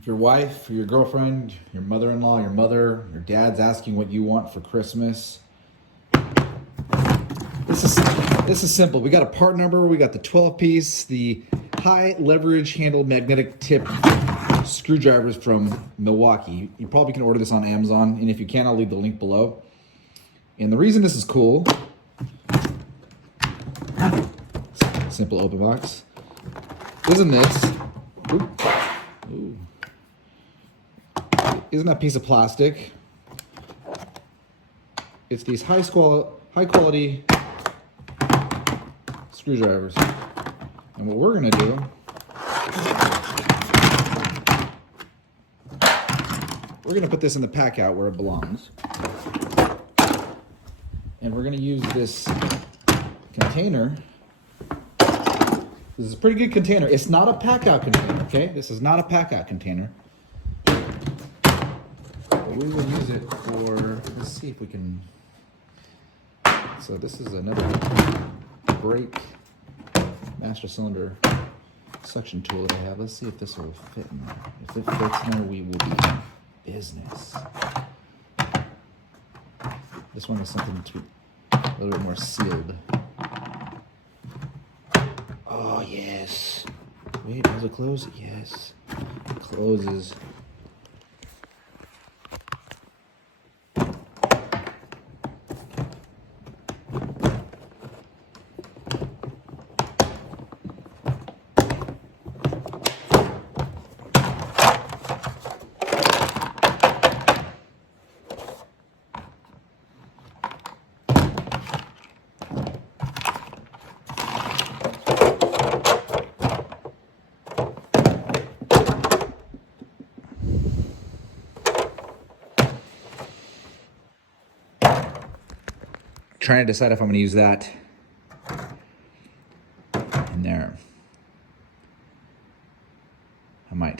If your wife or your girlfriend, your mother-in-law, your mother, your dad's asking what you want for Christmas, this is simple. We got a part number. We got the 12-piece, the high leverage handle magnetic tip screwdrivers from Milwaukee. You probably can order this on Amazon, and if you can, I'll leave the link below. And the reason this is cool, simple open box, isn't this? Ooh. Isn't that piece of plastic? It's these high quality screwdrivers. And what we're gonna do, we're gonna put this in the pack out where it belongs. And we're gonna use this container. This is a pretty good container. It's not a pack out container, okay? This is not a pack out container. But we will use it for, let's see if we can, so this is another brake master cylinder suction tool that I have. Let's see if this will fit in there. If it fits in there, we will be in business. This one is something to a little bit more sealed. Oh, yes. Wait, does it close? Yes. It closes. Trying to decide if I'm going to use that in there. I might.